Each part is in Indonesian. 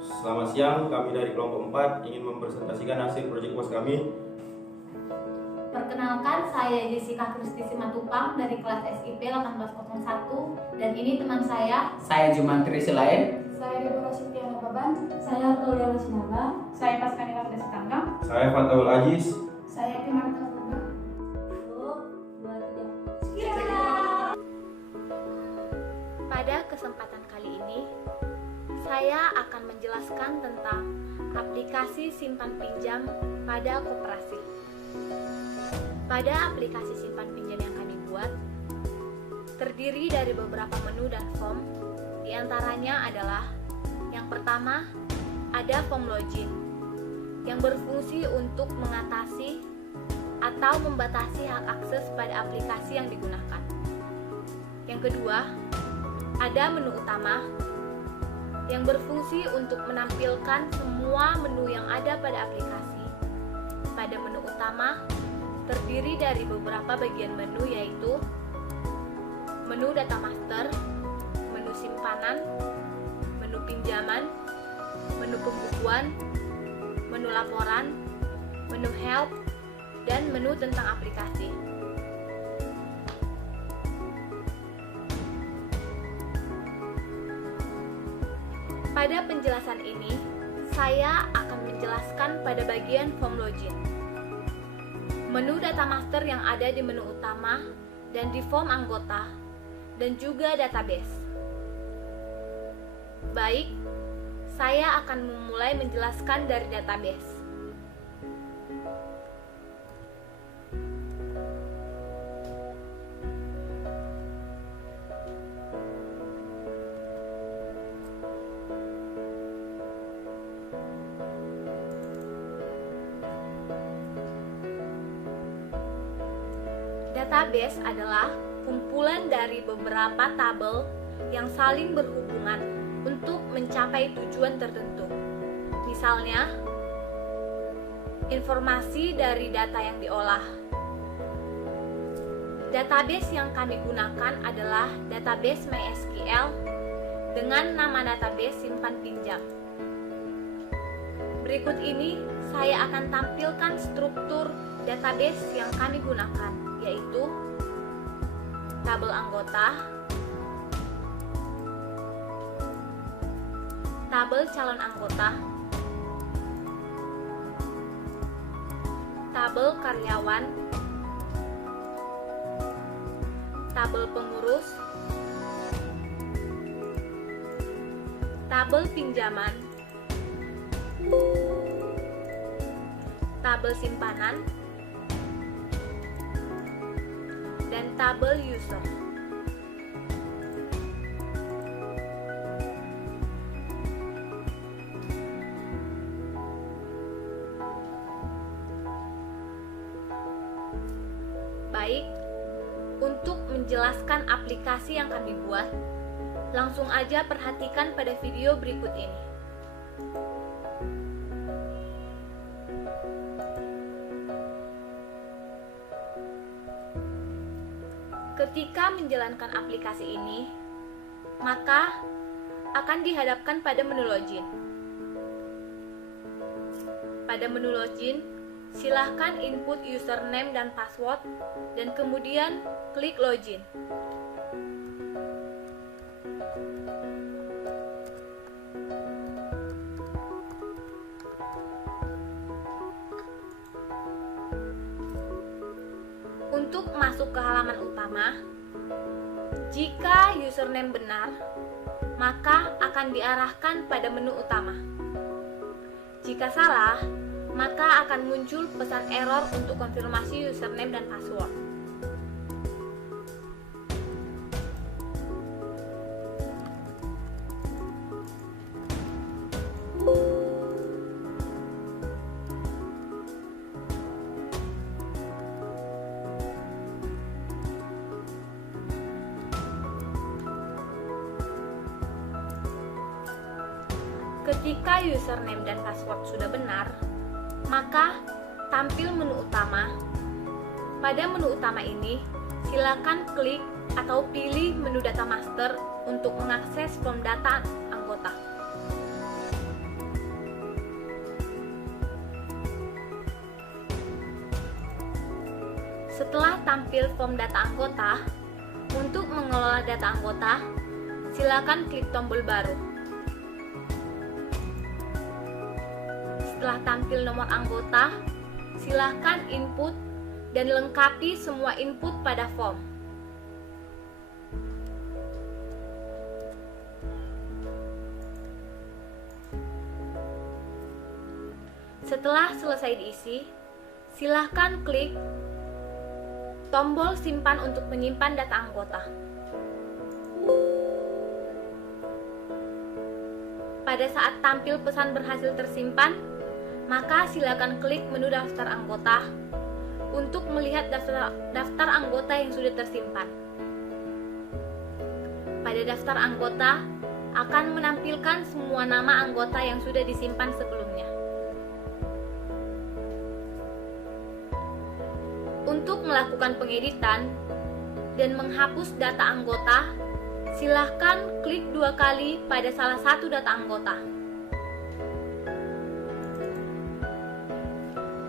Selamat siang, kami dari kelompok 4 ingin mempresentasikan hasil proyek UAS kami. Perkenalkan, saya Jessica Kristi Simatupang dari kelas SIP 1801 dan ini teman saya. Saya Jumantri Silain. Saya Deborah Sintiana Baban. Saya Tolia Sinaga. Saya Paskanila Desitanggang. Saya Fatahul Aziz. Saya Kimarta Purba. Pada kesempatan kali ini, saya akan menjelaskan tentang aplikasi simpan pinjam pada koperasi. Pada aplikasi simpan pinjam yang kami buat, terdiri dari beberapa menu dan form. Di antaranya adalah yang pertama, ada form login yang berfungsi untuk mengatasi atau membatasi hak akses pada aplikasi yang digunakan. Yang kedua, ada menu utama yang berfungsi untuk menampilkan semua menu yang ada pada aplikasi. Pada menu utama terdiri dari beberapa bagian menu, yaitu menu data master, menu simpanan, menu pinjaman, menu pembukuan, menu laporan, menu help, dan menu tentang aplikasi. Pada penjelasan ini, saya akan menjelaskan pada bagian form login. Menu data master yang ada di menu utama dan di form anggota, dan juga database. Baik, saya akan memulai menjelaskan dari database. Database adalah kumpulan dari beberapa tabel yang saling berhubungan untuk mencapai tujuan tertentu. Misalnya, informasi dari data yang diolah. Database yang kami gunakan adalah database MySQL dengan nama database simpan pinjam. Berikut ini saya akan tampilkan struktur database yang kami gunakan, yaitu tabel anggota, tabel calon anggota, tabel karyawan, tabel pengurus, tabel pinjaman, tabel simpanan, dan tabel user. Baik, untuk menjelaskan aplikasi yang kami buat, langsung aja perhatikan pada video berikut ini. Ketika menjalankan aplikasi ini, maka akan dihadapkan pada menu login. Pada menu login, silahkan input username dan password, dan kemudian klik login. Untuk masuk ke halaman utama, jika username benar, maka akan diarahkan pada menu utama. Jika salah, maka akan muncul pesan error untuk konfirmasi username dan password. Ketika username dan password sudah benar, maka tampil menu utama. Pada menu utama ini, silakan klik atau pilih menu data master untuk mengakses form data anggota. tampil form data anggota, untuk mengelola data anggota, silakan klik tombol baru. Setelah tampil nomor anggota, silakan input dan lengkapi semua input pada form. Setelah selesai diisi, silakan klik tombol simpan untuk menyimpan data anggota. Pada saat tampil pesan berhasil tersimpan, maka silakan klik menu daftar anggota untuk melihat daftar anggota yang sudah tersimpan. Pada daftar anggota akan menampilkan semua nama anggota yang sudah disimpan sebelumnya. Untuk melakukan pengeditan dan menghapus data anggota, silahkan klik 2 kali pada salah satu data anggota.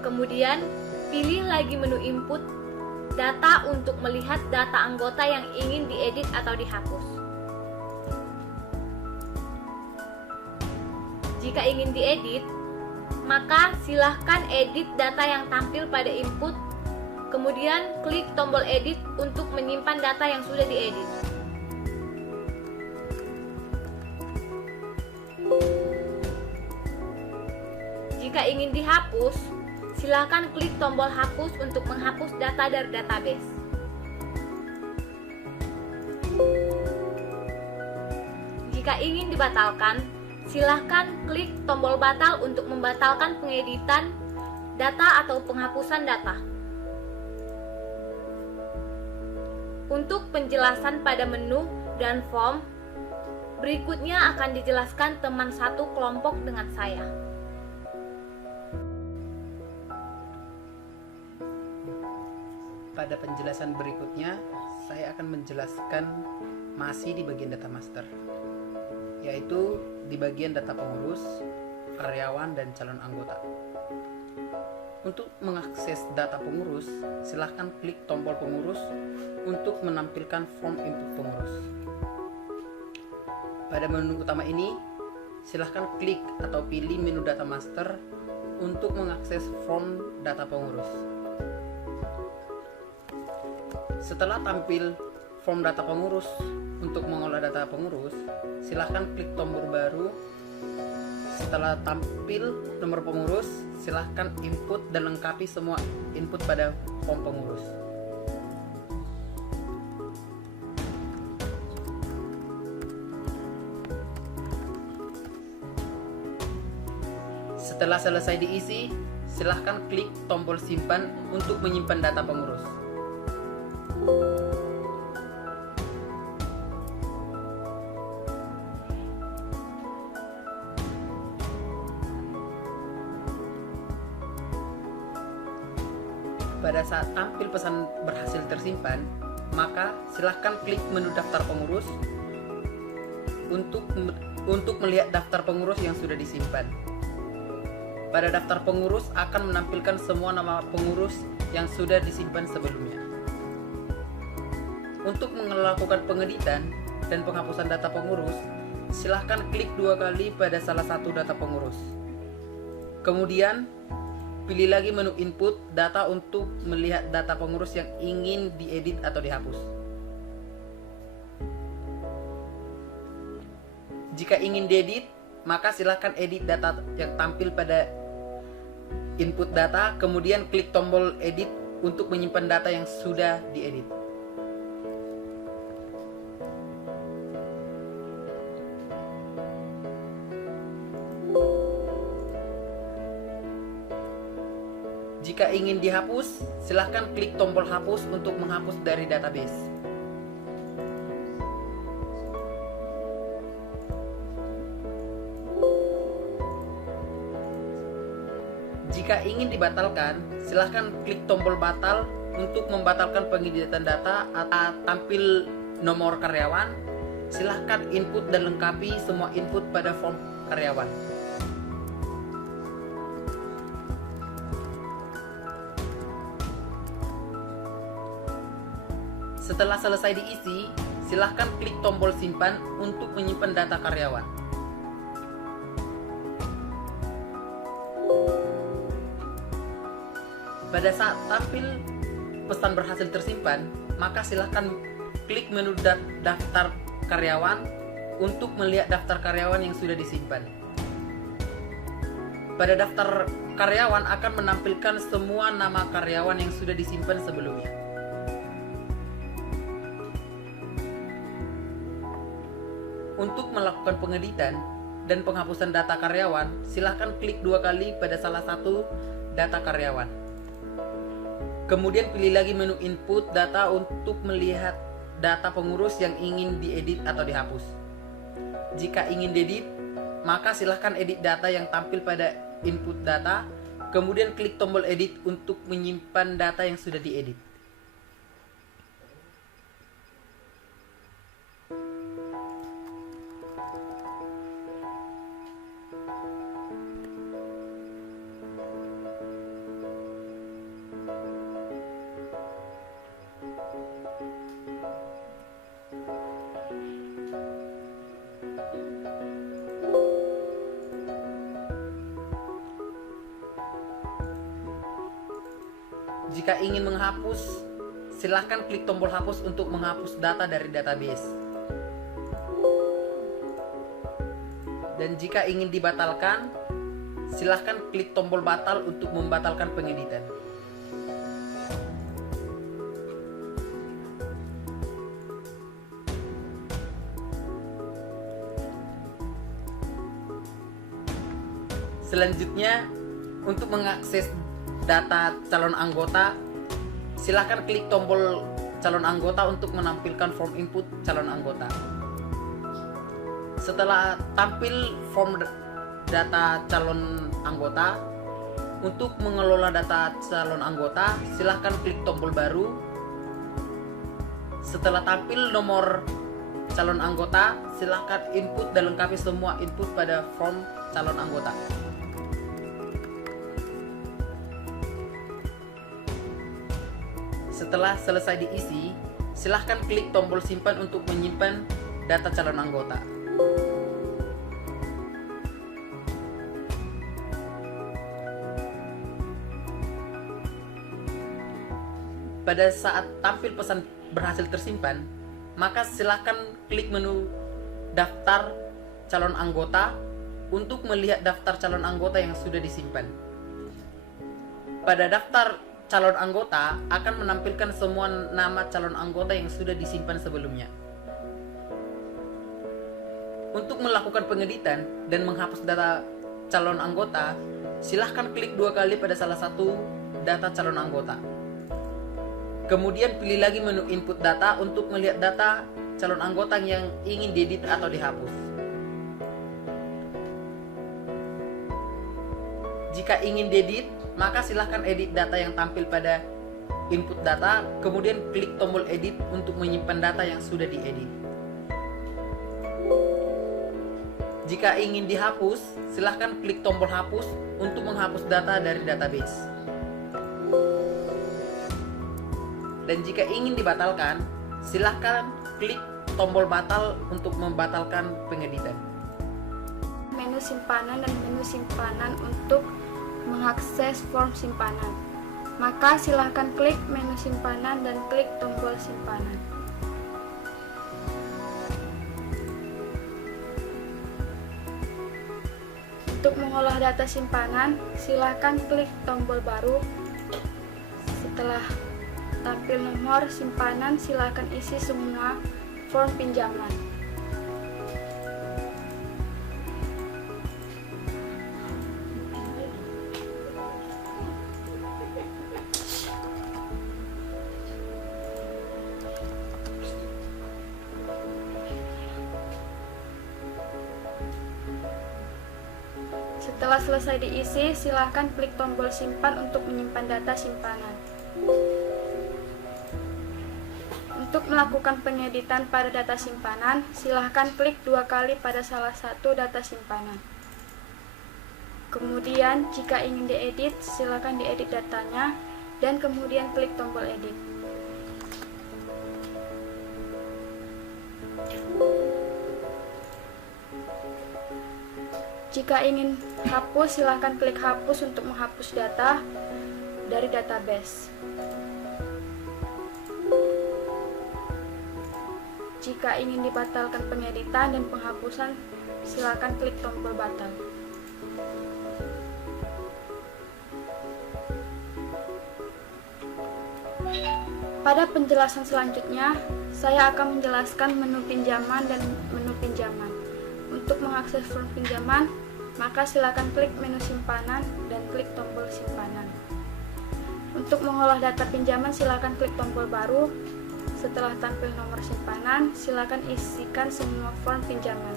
Kemudian, pilih lagi menu input data untuk melihat data anggota yang ingin diedit atau dihapus. Jika ingin diedit, maka silahkan edit data yang tampil pada input. Kemudian klik tombol edit untuk menyimpan data yang sudah diedit. Jika ingin dihapus, silakan klik tombol hapus untuk menghapus data dari database. Jika ingin dibatalkan, silakan klik tombol batal untuk membatalkan pengeditan data atau penghapusan data. Untuk penjelasan pada menu dan form, berikutnya akan dijelaskan teman satu kelompok dengan saya. Pada penjelasan berikutnya, saya akan menjelaskan masih di bagian data master, yaitu di bagian data pengurus, karyawan, dan calon anggota. Untuk mengakses data pengurus, silahkan klik tombol pengurus untuk menampilkan form input pengurus. Pada menu utama ini, silahkan klik atau pilih menu data master untuk mengakses form data pengurus. Setelah tampil form data pengurus untuk mengolah data pengurus, silahkan klik tombol baru. Setelah tampil nomor pengurus, silahkan input dan lengkapi semua input pada form pengurus. Setelah selesai diisi, silahkan klik tombol simpan untuk menyimpan data pengurus. Pada saat tampil pesan berhasil tersimpan, maka silahkan klik menu daftar pengurus untuk melihat daftar pengurus yang sudah disimpan. Pada daftar pengurus akan menampilkan semua nama pengurus yang sudah disimpan sebelumnya. Untuk melakukan pengeditan dan penghapusan data pengurus, silahkan klik 2 kali pada salah satu data pengurus. Kemudian, pilih lagi menu input data untuk melihat data pengurus yang ingin diedit atau dihapus. Jika ingin diedit, maka silakan edit data yang tampil pada input data, kemudian klik tombol edit untuk menyimpan data yang sudah diedit. Jika ingin dihapus, silahkan klik tombol hapus untuk menghapus dari database. Jika ingin dibatalkan, silahkan klik tombol batal untuk membatalkan pengeditan data atau tampil nomor karyawan. Silahkan input dan lengkapi semua input pada form karyawan. Setelah selesai diisi, silahkan klik tombol simpan untuk menyimpan data karyawan. Pada saat tampil pesan berhasil tersimpan, maka silahkan klik menu daftar karyawan untuk melihat daftar karyawan yang sudah disimpan. Pada daftar karyawan akan menampilkan semua nama karyawan yang sudah disimpan sebelumnya. Untuk melakukan pengeditan dan penghapusan data karyawan, silahkan klik 2 kali pada salah satu data karyawan. Kemudian pilih lagi menu input data untuk melihat data pengurus yang ingin diedit atau dihapus. Jika ingin diedit, maka silahkan edit data yang tampil pada input data, kemudian klik tombol edit untuk menyimpan data yang sudah diedit. Jika ingin menghapus, silahkan klik tombol hapus untuk menghapus data dari database. Dan jika ingin dibatalkan, silahkan klik tombol batal untuk membatalkan pengeditan. Selanjutnya, untuk mengakses data calon anggota, silahkan klik tombol calon anggota untuk menampilkan form input calon anggota. Setelah tampil form data calon anggota, untuk mengelola data calon anggota, silahkan klik tombol baru. Setelah tampil nomor calon anggota, silahkan input dan lengkapi semua input pada form calon anggota. Setelah selesai diisi, silahkan klik tombol simpan untuk menyimpan data calon anggota. Pada saat tampil pesan berhasil tersimpan, maka silahkan klik menu daftar calon anggota untuk melihat daftar calon anggota yang sudah disimpan. Pada daftar calon anggota akan menampilkan semua nama calon anggota yang sudah disimpan sebelumnya. Untuk melakukan pengeditan dan menghapus data calon anggota, silahkan klik 2 kali pada salah satu data calon anggota. Kemudian pilih lagi menu input data untuk melihat data calon anggota yang ingin diedit atau dihapus. Jika ingin diedit, maka silahkan edit data yang tampil pada input data, kemudian klik tombol edit untuk menyimpan data yang sudah diedit. Jika ingin dihapus, silahkan klik tombol hapus untuk menghapus data dari database. Dan jika ingin dibatalkan, silahkan klik tombol batal untuk membatalkan pengeditan. Menu simpanan dan menu simpanan untuk mengakses form simpanan. Maka silahkan klik menu simpanan dan klik tombol simpanan. Untuk mengolah data simpanan, silahkan klik tombol baru. Setelah tampil nomor simpanan, silahkan isi semua form pinjaman. Setelah selesai diisi, silakan klik tombol simpan untuk menyimpan data simpanan. Untuk melakukan pengeditan pada data simpanan, silahkan klik 2 kali pada salah satu data simpanan. Kemudian, jika ingin diedit, silakan diedit datanya dan kemudian klik tombol edit. Jika ingin hapus, silakan klik hapus untuk menghapus data dari database. Jika ingin dibatalkan pengeditan dan penghapusan, silakan klik tombol batal. Pada penjelasan selanjutnya, saya akan menjelaskan menu pinjaman dan menu pinjaman. Untuk mengakses form pinjaman, maka silakan klik menu simpanan dan klik tombol simpanan. Untuk mengolah data pinjaman, silakan klik tombol baru. Setelah tampil nomor simpanan, silakan isikan semua form pinjaman.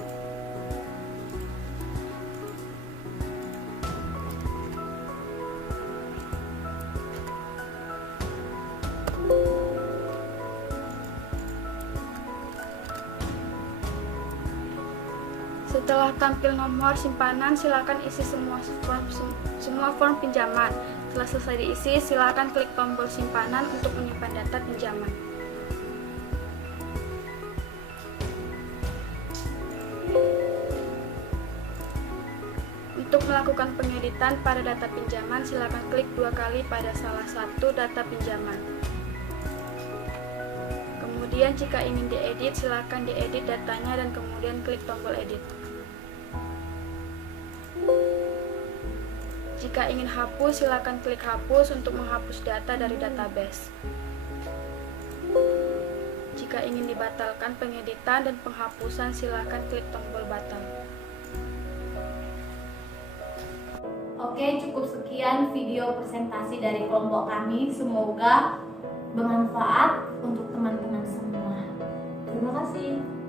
Setelah tampil nomor simpanan, silakan isi semua form pinjaman. Setelah selesai diisi, silakan klik tombol simpanan untuk menyimpan data pinjaman. Untuk melakukan pengeditan pada data pinjaman, silakan klik 2 kali pada salah satu data pinjaman. Kemudian jika ingin diedit, silakan diedit datanya dan kemudian klik tombol edit. Jika ingin hapus, silakan klik hapus untuk menghapus data dari database. Jika ingin dibatalkan pengeditan dan penghapusan, silakan klik tombol batal. Oke, cukup sekian video presentasi dari kelompok kami. Semoga bermanfaat untuk teman-teman semua. Terima kasih.